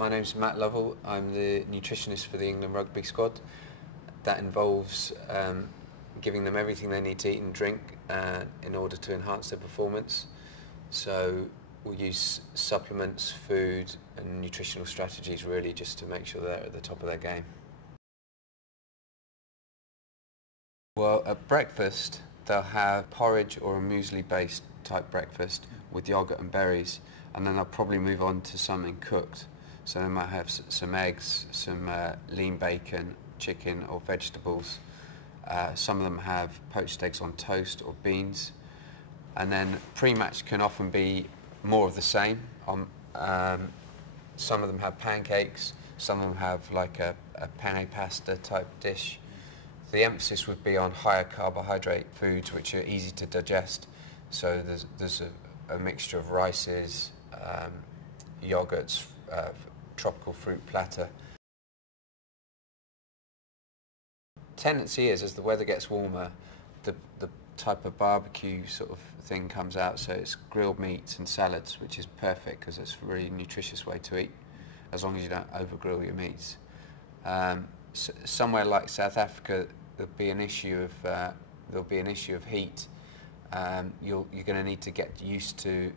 My name's Matt Lovell. I'm the nutritionist for the England Rugby squad. That involves giving them everything they need to eat and drink in order to enhance their performance. So we'll use supplements, food and nutritional strategies really just to make sure they're at the top of their game. Well, at breakfast they'll have porridge or a muesli based type breakfast with yogurt and berries, and then they'll probably move on to something cooked. So they might have some eggs, some lean bacon, chicken or vegetables. Some of them have poached eggs on toast or beans. And then pre-match can often be more of the same. Some of them have pancakes, some of them have like a penne pasta type dish. The emphasis would be on higher carbohydrate foods which are easy to digest. So there's a mixture of rices, yogurts, tropical fruit platter. Tendency is, as the weather gets warmer, the type of barbecue sort of thing comes out, so it's grilled meats and salads, which is perfect because it's a really nutritious way to eat, as long as you don't over grill your meats. Somewhere like South Africa, there'll be an issue of heat. You're going to need to get used to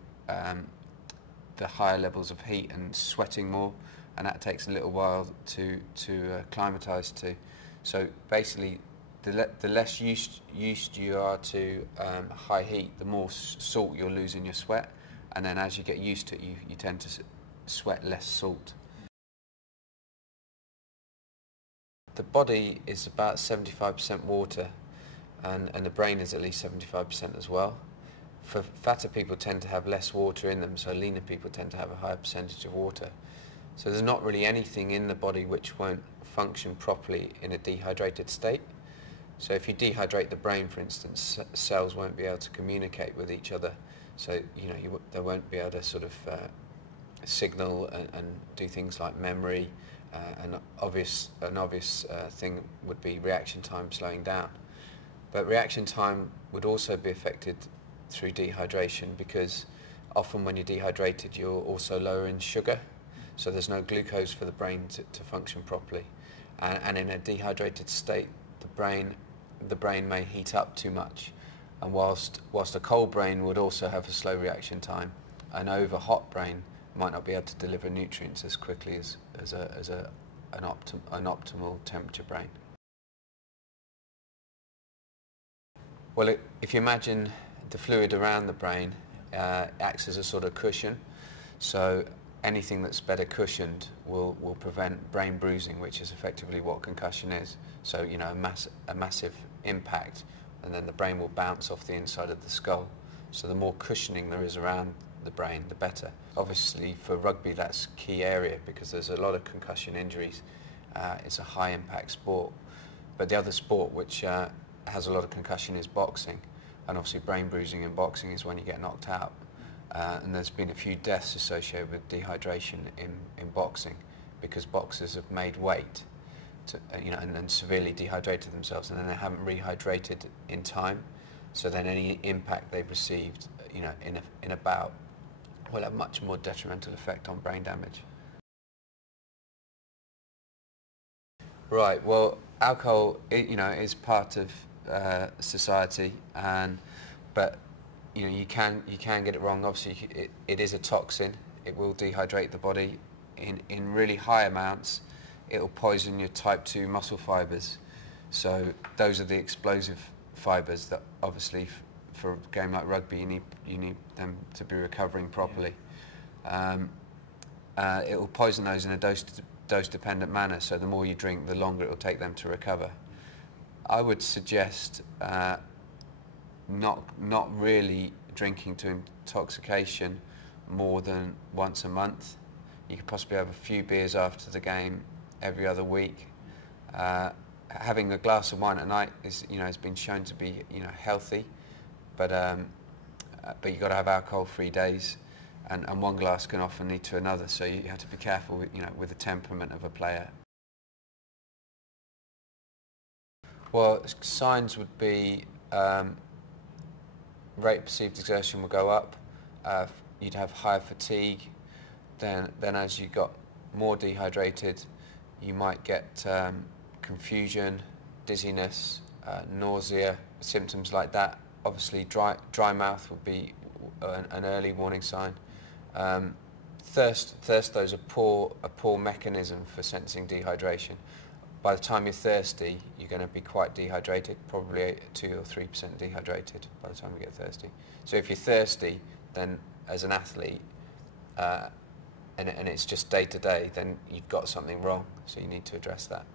the higher levels of heat and sweating more, and that takes a little while to acclimatise to. So basically, the less used you are to high heat, the more salt you'll lose in your sweat, and then as you get used to it, you tend to sweat less salt. The body is about 75% water, and the brain is at least 75% as well. Fatter people tend to have less water in them, so leaner people tend to have a higher percentage of water. So there's not really anything in the body which won't function properly in a dehydrated state. So if you dehydrate the brain, for instance, cells won't be able to communicate with each other. So they won't be able to sort of signal and do things like memory. An obvious thing would be reaction time slowing down. But reaction time would also be affected through dehydration, because often when you're dehydrated you're also lower in sugar, so there's no glucose for the brain to function properly, and in a dehydrated state the brain may heat up too much, and whilst a cold brain would also have a slow reaction time, an over hot brain might not be able to deliver nutrients as quickly as an optimal temperature brain. Well, if you imagine the fluid around the brain acts as a sort of cushion, so anything that's better cushioned will prevent brain bruising, which is effectively what concussion is. So a massive impact, and then the brain will bounce off the inside of the skull. So the more cushioning there is around the brain, the better. Obviously for rugby that's a key area because there's a lot of concussion injuries. It's a high impact sport, but the other sport which has a lot of concussion is boxing, and obviously brain bruising in boxing is when you get knocked out, and there's been a few deaths associated with dehydration in boxing because boxers have made weight and severely dehydrated themselves, and then they haven't rehydrated in time, so then any impact they've received in a bout will have much more detrimental effect on brain damage. Right, well, alcohol is part of society, but you can get it wrong. Obviously it is a toxin. It will dehydrate the body. In really high amounts it'll poison your type 2 muscle fibers, so those are the explosive fibers that obviously for a game like rugby you need them to be recovering properly. It will poison those in a dose dependent manner, so the more you drink the longer it will take them to recover. I would suggest not really drinking to intoxication more than once a month. You could possibly have a few beers after the game every other week. Having a glass of wine at night has been shown to be healthy, but you've got to have alcohol-free days, and one glass can often lead to another. So you have to be careful with the temperament of a player. Well, signs would be rate of perceived exertion will go up. You'd have higher fatigue. Then as you got more dehydrated, you might get confusion, dizziness, nausea, symptoms like that. Obviously dry mouth would be an early warning sign. Thirst though is a poor mechanism for sensing dehydration. By the time you're thirsty, you're going to be quite dehydrated, probably 2 or 3% dehydrated by the time you get thirsty. So if you're thirsty, then as an athlete, and it's just day to day, then you've got something wrong, so you need to address that.